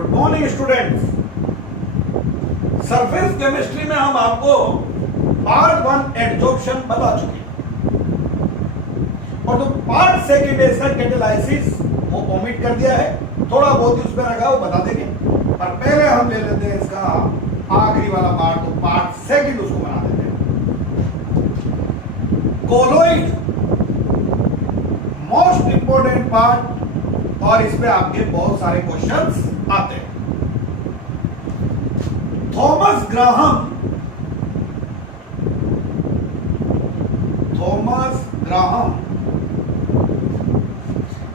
Good morning students. Surface chemistry में हम आपको पार्ट 1 एडजॉर्प्शन बता चुके हैं और जो पार्ट सेकंड है इसका कैटालाइसिस वो ओमिट कर दिया है, थोड़ा बहुत ही उसमें रखा वो बता देंगे। पर पहले हम ले लेते हैं इसका आखिरी वाला पार्ट, तो पार्ट सेकंड उसको बना देते हैं। कोलोइड मोस्ट इंपोर्टेंट पार्ट और इसमें आपके बहुत सारे क्वेश्चंस आते हैं। Thomas Graham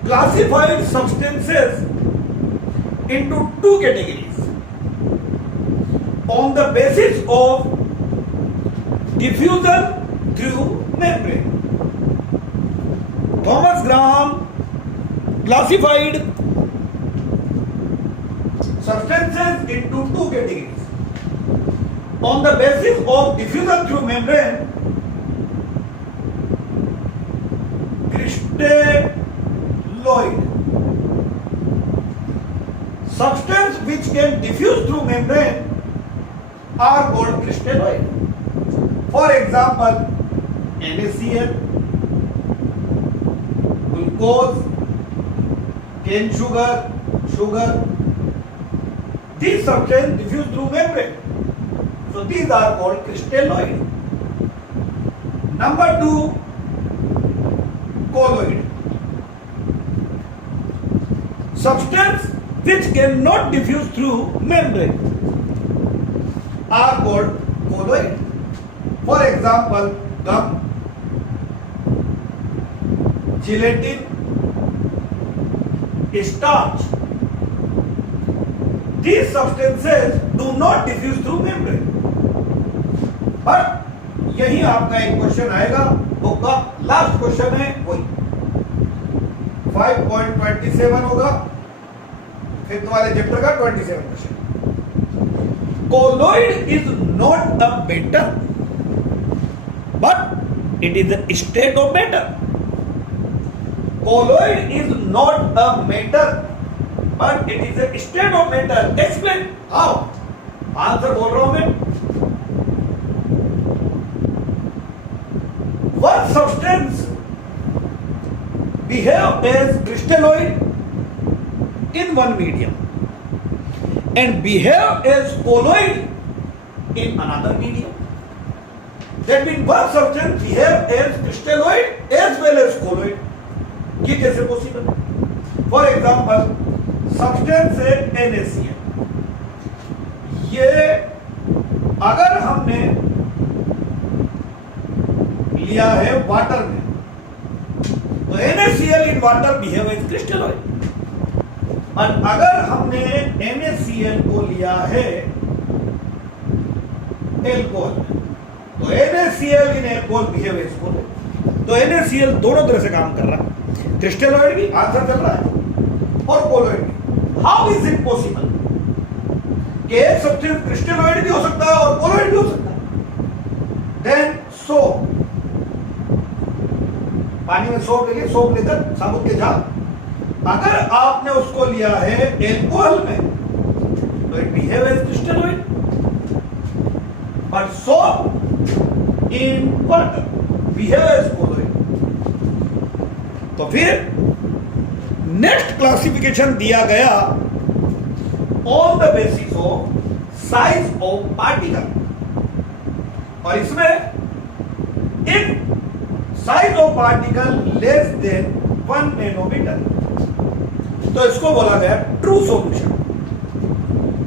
classified substances into two categories on the basis of diffusion through membrane. Thomas Graham classified substances into two categories on the basis of diffusion through membrane. Crystalloid substance which can diffuse through membrane are called crystalloid. For example, NaCl, glucose, cane sugar, these substances diffuse through membrane. So these are called crystalloid. Number 2, colloid. Substance which cannot diffuse through membrane are called colloid. For example, gum, gelatin, starch. These substances do not diffuse through membrane. But यही आपका एक question आएगा, book का last question है, वही 5.27 होगा, fifth वाले chapter का 27 question. Colloid is not a metal but it is a state of matter. Colloid is not a metal but it is a state of matter. Explain how. Answer बोल रहा हूं मैं। One substance behave as crystalloid in one medium and behave as colloid in another medium. That means one substance behave as crystalloid as well as colloid. ये कैसे possible? For example, substance है NaCl. ये अगर हमने लिया है water में तो NaCl in water behave as crystalloid. और अगर हमने NaCl को लिया है एल्कोहल में तो NaCl in alcohol behave as colloid. तो NaCl दोनों तरह से काम कर रहा है, क्रिस्टलोइड भी आंसर चल रहा है और कोलोइड भी। हाउ इज इट पॉसिबल कि एक सब्सटेंस क्रिस्टलोइड भी हो सकता है और कोलोइड भी हो सकता है? देन सोप, पानी में सोप लेके सोप लेकर साबुन के झाग, अगर आपने उसको लिया है एल्कोहल में तो it behave as crystalloid, but soap in water behave as colloid. तो फिर नेक्स्ट क्लासिफिकेशन दिया गया on the basis of size of particle, और इसमें एक size of particle less than 1 nanometre, तो इसको बोला गया ट्रू सॉल्यूशन।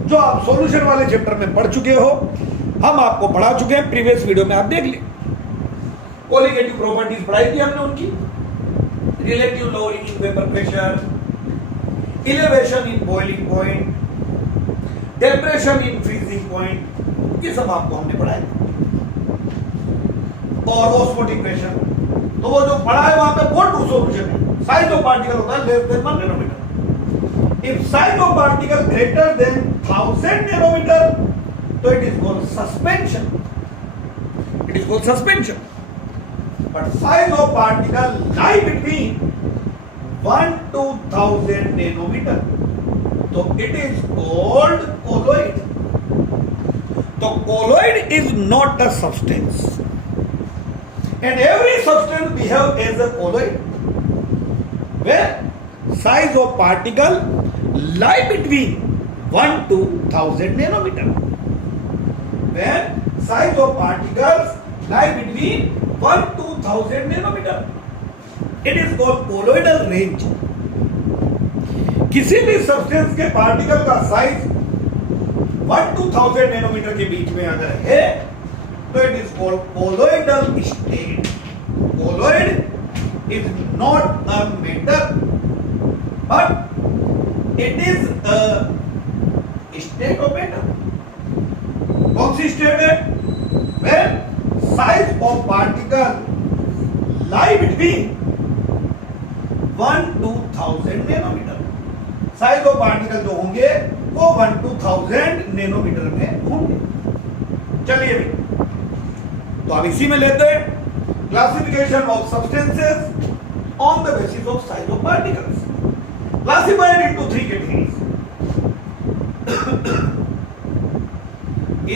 जो आप सॉल्यूशन वाले चैप्टर में पढ़ चुके हो, हम आपको पढ़ा चुके हैं, प्रीवियस वीडियो में आप देख लें। कोलिगेटिव प्रॉपर्टीज पढ़ाई थी हमने उनकी, relative lowering in vapour pressure, elevation in boiling point, temperature in freezing point, ये सब आपको हमने पढ़ाया। और ऑस्मोटिक प्रेशर, तो वो जो पढ़ा है वहां पे वो ट्रू सॉल्यूशन है। साइज ऑफ पार्टिकल होता है less than 1 nanometre. If size of particle greater than 1000 nanometre तो it is called suspension. It is called suspension. But size of particle lie between 1 to 1000 nanometer. तो it is called colloid. तो colloid is not a substance and every substance behave as a colloid where size of particle lie between 1 to 1000 nanometer. When size of particles lie between 1 to 1000 nanometer, it is called colloidal range. किसी भी substance के particle का size 1 to 1000 nanometre के बीच में अगर है तो it is called colloidal state. Colloid is not a matter but it is a state of matter। कौन सी स्टेट है? when size of particle lie between 1 to 1000 nanometre. Size of particle जो होंगे वो 1 to 1000 नैनोमीटर में होंगे। चलिए तो अब इसी में लेते हैं classification of substances on the basis of size of particles, classified into 3 categories।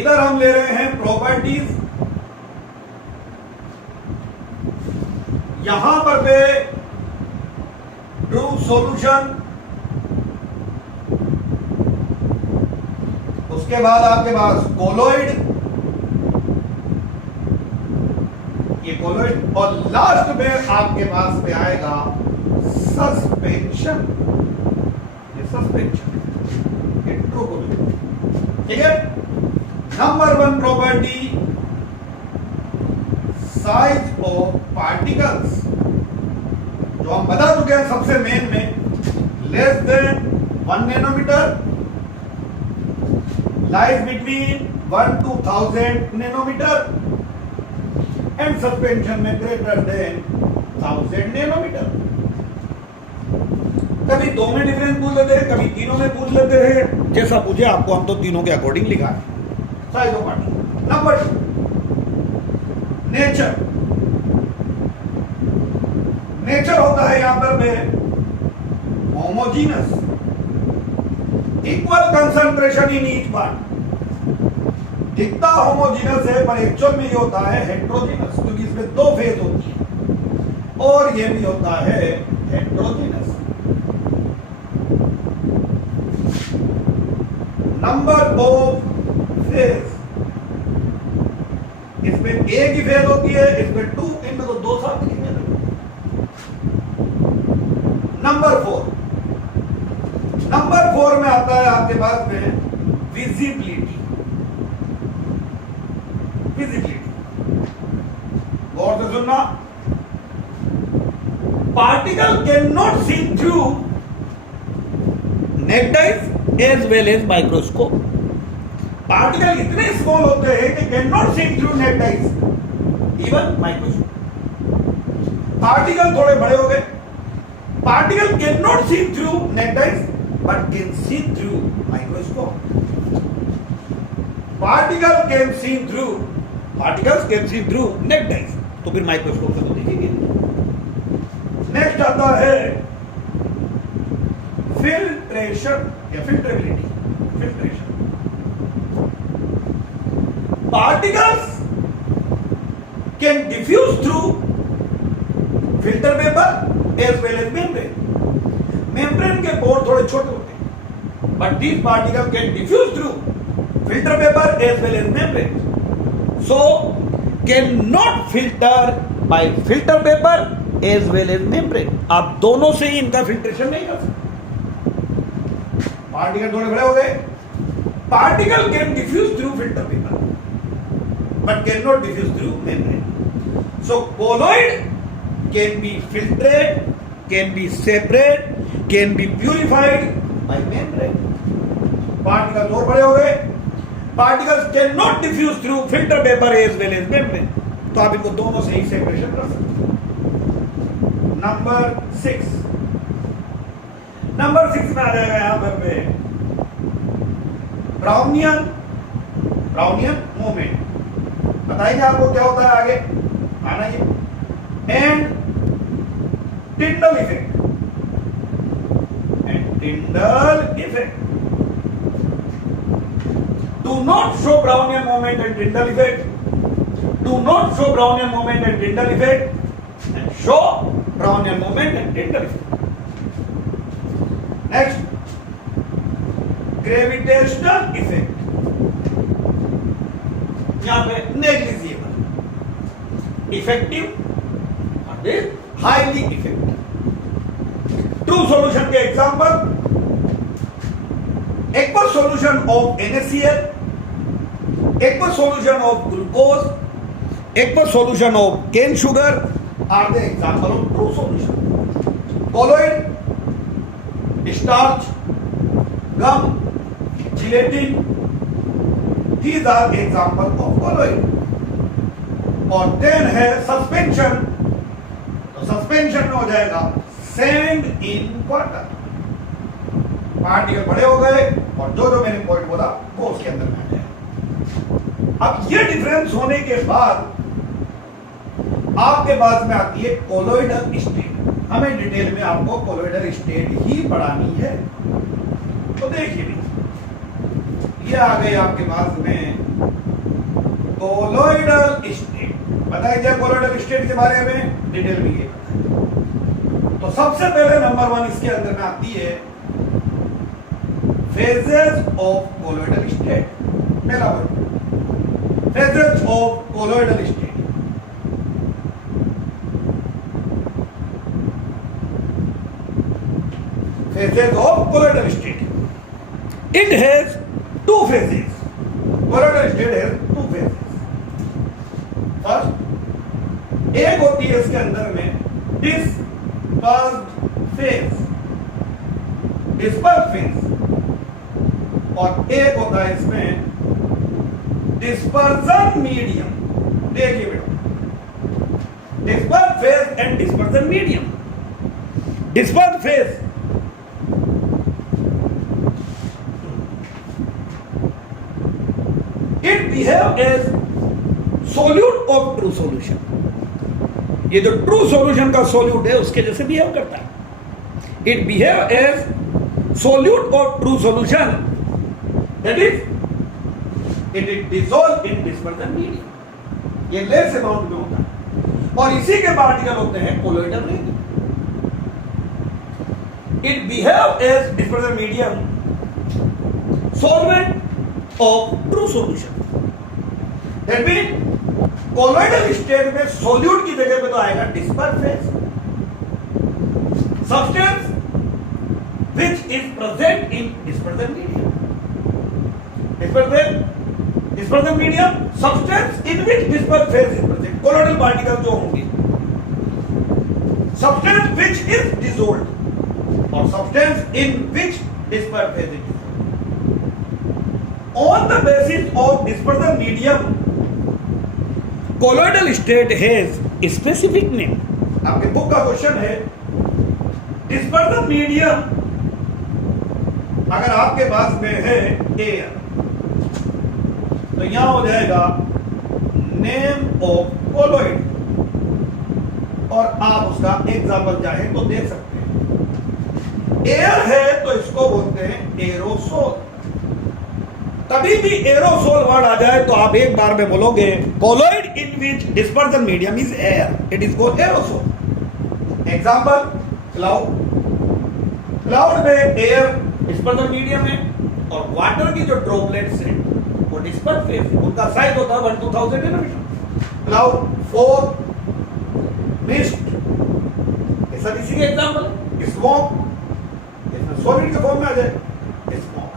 इधर हम ले रहे हैं प्रॉपर्टीज, यहां पर पे ट्रू सॉल्यूशन, उसके बाद आपके पास कोलोइड, ये कोलोइड, और लास्ट में आपके पास पे आएगा सस्पेंशन। ये सस्पेंशन, ये ट्रू कोलोइड। ठीक है। Number 1 property, size of particles, जो हम बता चुके हैं सबसे मेन में, less than 1 nanometre, lies between 1 to 1000 nanometre, and suspension में ग्रेटर देन 1000 नैनोमीटर। कभी 2 में डिफरेंस पूछ लेते हैं, कभी तीनों में पूछ लेते हैं, जैसा पूछे आपको हम तो तीनों के अकॉर्डिंग लिखा है। Size of particle. Number 2, nature. Nature होता है यहां पर में homogeneous, equal concentration in each part. दिखता होमोजीनस है पर एक्चुअल में ये होता है हेट्रोजीनस, क्योंकि इसमें 2 फेज होती है, और ये भी होता है हेट्रोजीनस। नंबर ऑफ फेज, इसमें एक ही फेज होती है, इसमें 2, इनमें तो 2 साथ दिखेंगे। नंबर 4, नंबर 4 में आता है आपके पास में विजिबिलिटी। गौर से सुनना, particle can not see through naked eyes as well as microscope. Particle इतने स्मॉल होते हैं कि can not see through naked eyes even microscope. Particle थोड़े बड़े हो गए, particle can not see through naked eyes but can see through microscope. Particle can see through, particles can see through naked eyes, तो फिर microscope से तो दिखेंगे। Next आता है फिल्ट्रेशन या filterability. Filtration, particles can diffuse through filter paper as well as membrane. Membrane के pore थोड़े छोटे होते हैं, but these particle can diffuse through filter paper as well as membrane, so cannot filter by filter paper as well as membrane। आप दोनों से ही इनका filtration नहीं कर सकते। पार्टिकल थोड़े बड़े हो गए, particle can diffuse through filter paper but cannot diffuse through membrane, so colloid can be filtered, can be separate, can be purified by membrane। Particle और बड़े हो गए, particles can not diffuse through filter paper as well as membrane, तो आप इनको दोनों से ही separation कर सकते हैं। नंबर 6, नंबर 6 में आ जाएगा यहां पर पे ब्राउनियन, ब्राउनियन मूवमेंट। बताइए आपको क्या होता है आगे आना ये, and Tyndall effect, and Tyndall effect. Do not show Brownian moment and Tyndall effect. Do not show Brownian moment and Tyndall effect. And show Brownian moment and Tyndall effect. Next, gravitational effect. यहाँ पे negligible, effective और highly effective. True solution के example, aqueous solution of NaCl, aqueous solution of glucose, aqueous solution of cane sugar are the example of true solution. Colloid, starch, gum, gelatin, these are example of colloid. और then है suspension, तो suspension में हो जाएगा sand in water. Particle बड़े हो गए और जो जो मैंने पॉइंट बोला वो उसके अंदर में आ जाए। अब ये डिफरेंस होने के बाद आपके पास में आती है कोलोइडल स्टेट। हमें डिटेल में आपको कोलोइडल स्टेट ही पढ़ानी है। तो देखिए भी ये आ गई आपके पास में कोलोइडल स्टेट। बताइए कोलोइडल स्टेट के बारे में डिटेल में ये तो सबसे पहले नंबर 1 इसके अंदर में आती है phases of colloidal state. पहला word phases of colloidal state. Phases of colloidal state. It has two phases. Colloidal state has two phases. First, एक होती है इसके अंदर में dispersed phase. Dispersed phase. और एक होता है इसमें डिस्पर्जन मीडियम। देखिए बेटा, disperse phase and dispersion medium. Disperse phase it behave as solute of true solution. ये जो ट्रू सॉल्यूशन का सोल्यूट है उसके जैसे बिहेव करता है। It behave as solute of true solution, that is it is dissolved in dispersion medium. ये less amount में होता है और इसी के पार्टिकल होते हैं colloidal ring. It behave as dispersion medium solvent of true solution. That means colloidal state में सोल्यूट की जगह पे तो आएगा disperse phase, substance which is present in dispersion medium. Dispersion medium substance in which dispersed phase is present. Colloidal particles जो होंगे, substance which is dissolved और substance in which dispersed phase is dissolved. On the basis of dispersion medium, colloidal state has a specific name. आपके book का question है dispersion medium अगर आपके पास में है एयर तो यहां हो जाएगा नेम ऑफ कोलोइड और आप उसका एग्जाम्पल चाहे तो दे सकते हैं। एयर है तो इसको बोलते हैं एरोसोल। कभी भी एरोसोल वर्ड आ जाए तो आप एक बार में बोलोगे colloid in which dispersion medium is air, it is called aerosol. Example cloud. Cloud में एयर डिस्पर्जन मीडियम है और वाटर की जो ड्रॉपलेट्स हैं वो डिस्पर्स फेज है, उनका साइज होता है 1-2000 नैनोमीटर। क्लाउड, फॉग, मिस्ट, ये सब इसी के एग्जांपल है। स्मोक, इसमें सॉलिड के फॉर्म में आ जाए स्मोक।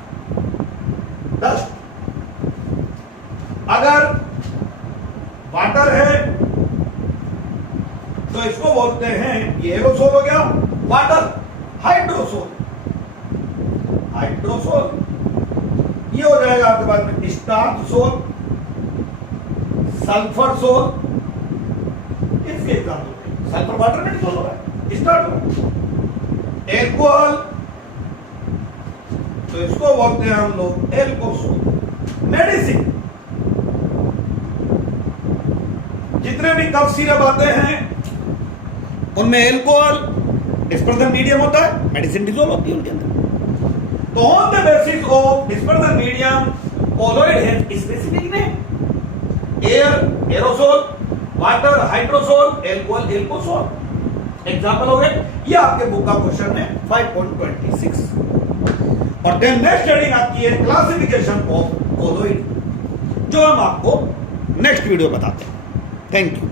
डस्ट, अगर वाटर है तो इसको बोलते हैं, ये एरोसोल हो गया। Water, hydrosol. हाइड्रोसोल ये हो जाएगा आपके पास में स्टार्च सोल, सल्फर सोल। इसके एग्जाम्पल सल्फर वाटर में डिसॉल्व हो रहा है, स्टार्च हो रहा है। एल्कोहल तो इसको बोलते हैं हम लोग एल्कोसोल। मेडिसिन, जितने भी कफ सिरप आते हैं उनमें एल्कोहल डिस्पर्जन मीडियम होता है, मेडिसिन डिसॉल्व होती है उनके अंदर। तो on the basis of dispersion medium colloid है specific name, air aerosol, water hydrosol, alcohol alcosol. Example हो गए। ये आपके बुक का क्वेश्चन है 5.26। और देन नेक्स्ट हेडिंग आती है क्लासिफिकेशन ऑफ कोलोइड, जो हम आपको नेक्स्ट वीडियो बताते हैं। Thank you.